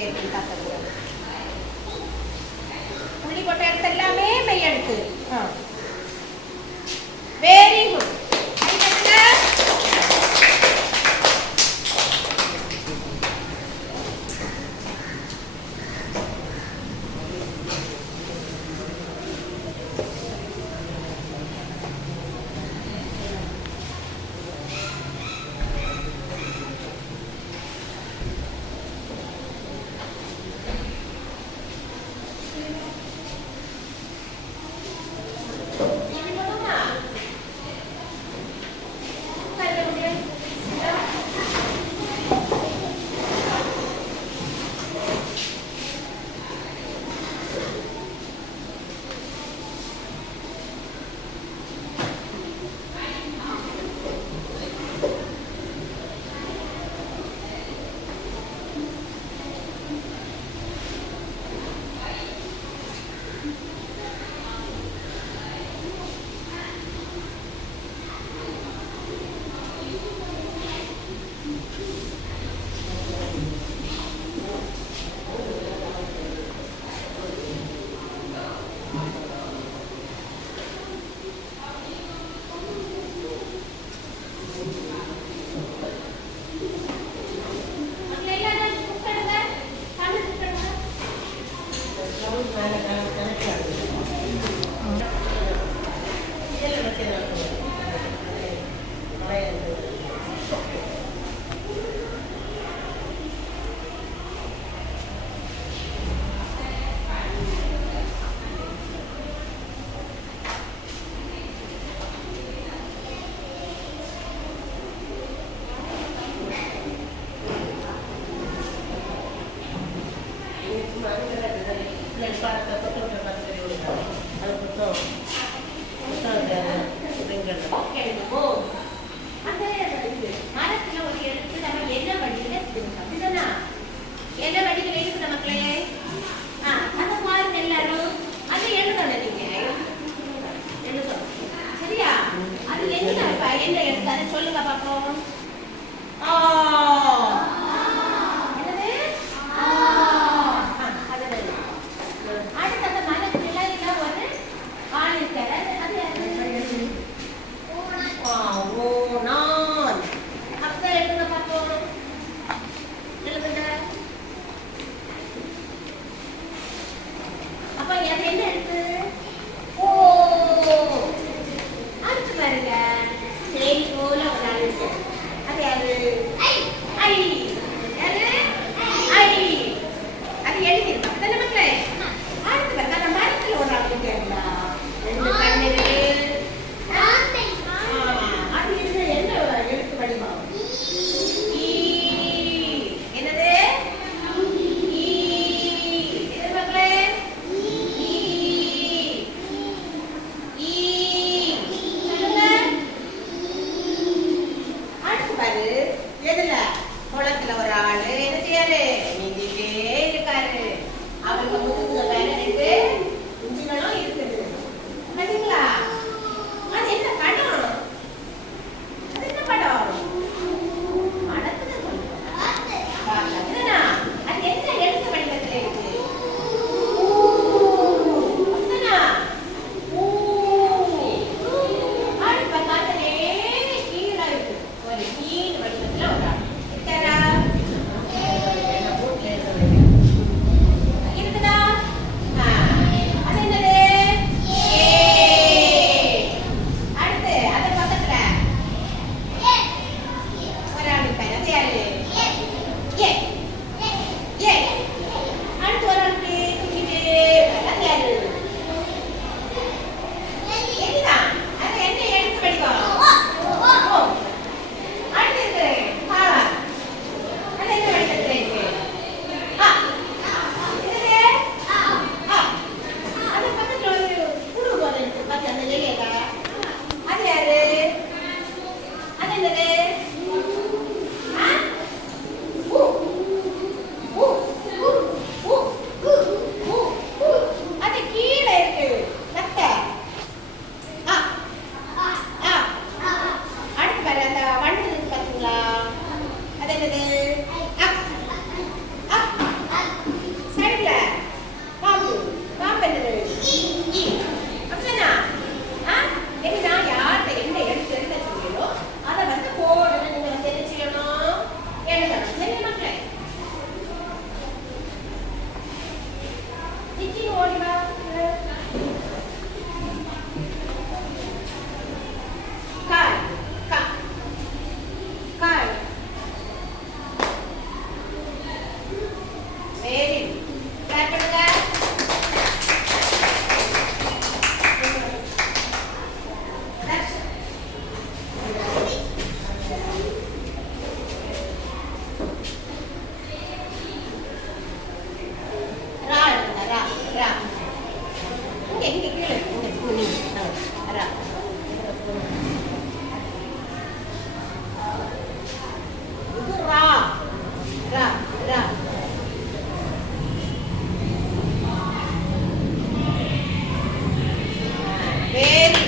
எங்கே இருக்குன்னு பார்த்துருங்க. புள்ளி போட்ட இடத்துல எல்லாமே மெய் எழுத்து. Very good. சொல்லுங்க பாப்போம். இருக்குதா? Very good. கிளாப் பண்ணுங்க. ரா எழுதுங்க. ரா ரா. இங்க கீழே இங்க ரா. இது ரா ரா ரா. வெரி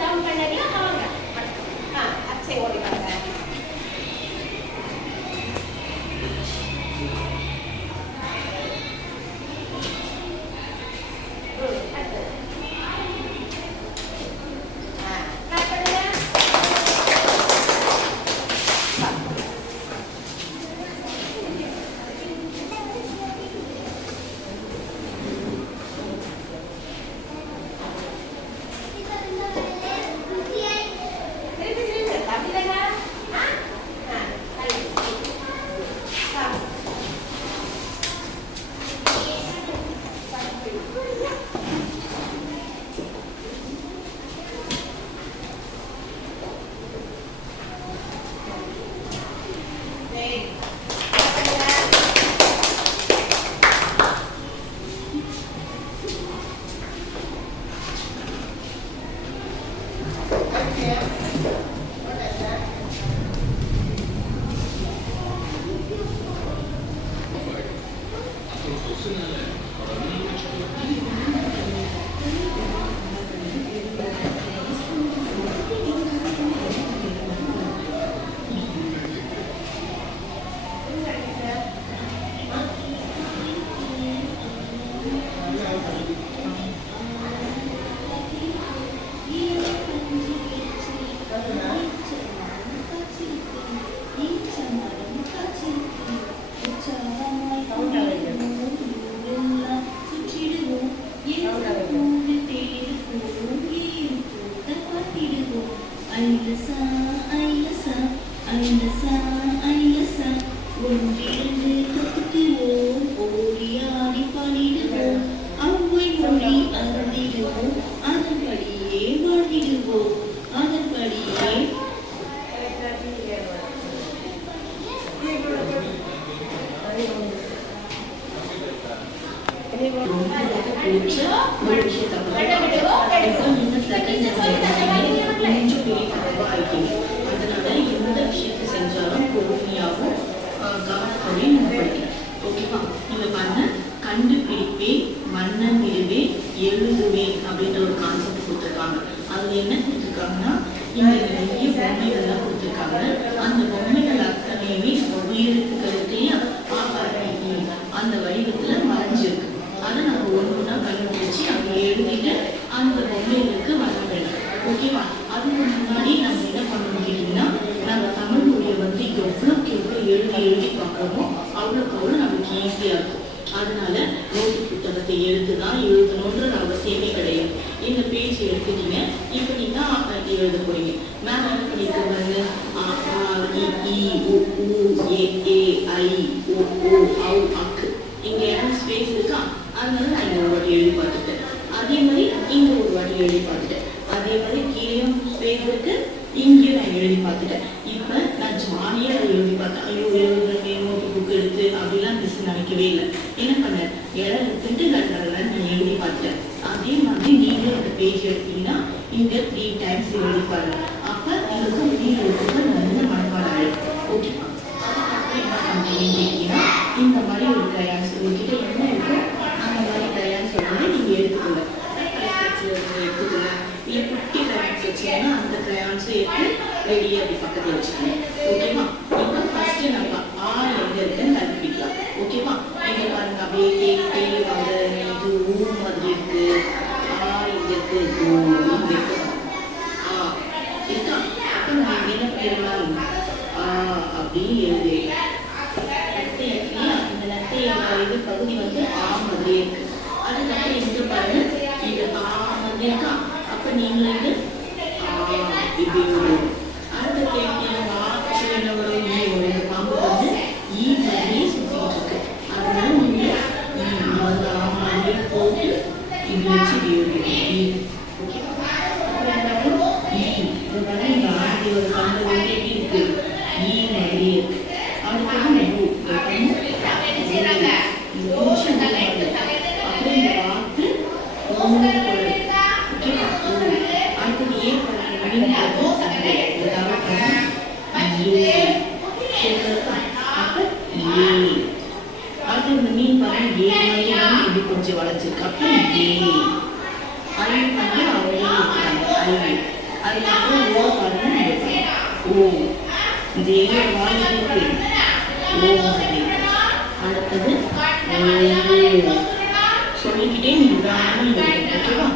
ஜம்ப் பண்ணீங்க. வாங்க. அச்சை ஓடி வாங்க. ஒன்றிரண்டு கத்துக்குவோம், ஓடி ஆடி பாடிடுவோம், அவ்வை மொழி அருந்திடுவோம், அதன்படியே வாழ்ந்திடுவோம், அதன்படியே அதனால எந்த விஷயத்தை செஞ்சாலும் பொறுமையாகவும் கவனத்தோடையும் நம்ம படிக்கணும். ஓகேவா? நீங்க பாருங்க, கண்டுபிடிப்பேன், வண்ணம் இடுவேன், எழுதுவேன் அப்படின்ற ஒரு கான்செப்ட் கொடுத்துருக்காங்க. அதுல என்ன கொடுத்துருக்காங்கன்னா, இங்க நிறைய பொம்மைகள்லாம் கொடுத்துருக்காங்க. அந்த பொம்மைகள் அத்தனையுமே உயிருக்கு அந்த வடிவத்துல மறைஞ்சிருக்கு. அதை நம்ம ஒன்றுனா கண்டுபிடிச்சு அதை எழுதிட்டு அந்த பொம்மைகளுக்கு வர வேணும். ஓகேவா? அதுக்கு முன்னாடி நம்ம என்ன பண்ணணும் கேட்டீங்கன்னா, நம்ம தமிழ் மொழியை வந்து எவ்வளோக்கு எவ்வளோ எழுதி பார்க்குறோமோ அவ்வளோக்கு அவ்வளோ நமக்கு ஈஸியாக இருக்கும். அதனால நோட்டு புத்தகத்தை எழுதுதான் எழுதணுன்ற அவசியமே கிடையாது. இந்த பேஜ் எடுத்துட்டீங்க, இப்போ நீங்க எழுத போறீங்க. மேம் என்ன பண்ணிருக்காங்க, அக்கு இங்க என்ன ஸ்பேஸ் இருக்கா, அதனால நான் இங்க ஒரு வாட்டி எழுதி பார்த்துட்டேன். அதே மாதிரி இங்க ஒரு வாட்டி எழுதி பார்த்துட்டேன். அதே மாதிரி கீழேயும் ஸ்பேஸ் இருக்கு, இங்கேயும் நான் எழுதி பார்த்துட்டேன். இப்போ நான் ஜாலியாக அதை எழுதி பார்த்தேன். ஐயோ எழுதுறமே, நோட்டு புக் எடுத்து அப்படிலாம் மிஸ் நினைக்கவே இல்லை. என்ன பண்ணேன், இடம் எடுத்துட்டு நான் எழுதி பார்த்துட்டேன். அதே மாதிரி நீங்களும் அந்த பேஜ் எடுத்தீங்கன்னா இங்க 3 டைம்ஸ் எழுதி பாருங்க. அப்போ உங்களுக்கு உயிர் எழுத்துக்கள் நல்ல மனப்பாடம் ஆயிடும். ஓகேவா? அதுக்கப்புறம் என்ன பண்ணுறீங்கன்னா, இந்த மாதிரி ஒரு கிரையான்ஸ் உங்ககிட்ட என்ன இருக்கோ அந்த மாதிரி கிரையான்ஸ் வந்து நீங்கள் எடுத்துக்கோங்க. எடுத்துக்கோங்க. இல்லை குட்டி கிரையான்ஸ் வச்சிங்கன்னா அந்த கிரையான்ஸை எடுத்து ரெடியாக அப்படி பக்கத்தில் வச்சுக்கோங்க. ஓகேவா? இப்போ ஃபர்ஸ்ட்டு நம்ம எங்கே இருக்குன்னு கண்டுபிடிக்கலாம். ஓகேவா? இங்கே பாருங்க, அப்படியே தேடி வாங்க, இது ஊ மாதிரி இருக்கு. இங்கே இருக்கு, இங்கே இருக்கு. இருக்கா? அப்போ நம்ம என்ன பண்ணிடலாம், அப்படின்னு எழுதி நத்தை இல்லையா, இந்த நத்தை இது பகுதி வந்து ஆ மாதிரியே இருக்கு. அதுக்கப்புறம் இங்க பாருங்க இது ஆ மாதிரி இருக்கா. அப்ப நீங்க இது இப்படி வரும். அடுத்த கேள்வியில வாக்கு என்ன வரும்? ஈ வரும். இந்த பாம்பு வந்து ஈ மாதிரியே சுத்திட்டு இருக்கு. அதனால நீங்க இது வந்து ஆ மாதிரியே போட்டு இப்படி வச்சு எழுதுங்க. ஓகே. அப்புறம் என்ன வரும்? ஈ. இது பாருங்க இந்த ஆண்டியோட கண்ணு வந்து எப்படி இருக்கு? ஈ மாதிரியே இருக்கு. அடுத்தது ஊ. அப்புறம் இந்த வாக்கு ஒன்று போல. ஓகேவா? அடுத்தது ஏ அடுத்து இந்த மீன் பாருங்க ஏ மாதிரி வந்து இப்படி கொஞ்சம் வளைச்சிருக்கு. அப்புறம் ஏ ஐ வந்து அவரே இருக்காங்க. அதுக்கப்புறம் ஓ பாருங்க ஓ இந்த ஏ வாய் இருக்கு ஓ மாதிரி. அடுத்தது சொல்லிக்கிட்டே நிதானமாக இருக்கு. ஓகேவா?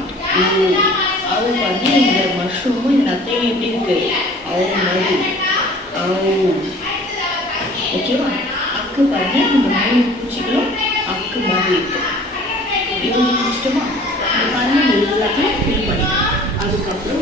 அவங்க வந்து இந்த மஷ்ரூமும் இந்த நத்தையும் எப்படி இருக்கு? அவங்க மாதிரி ஓகேவா? அக்கு பாருங்க இந்த 3 பூச்சிகளும் அக்கு மாதிரி இருக்கு. இது முடிச்சிட்டோமா? இந்த பாருங்க எல்லாத்தையும் ஃபில் பண்ணிக்கலாம். அதுக்கப்புறம்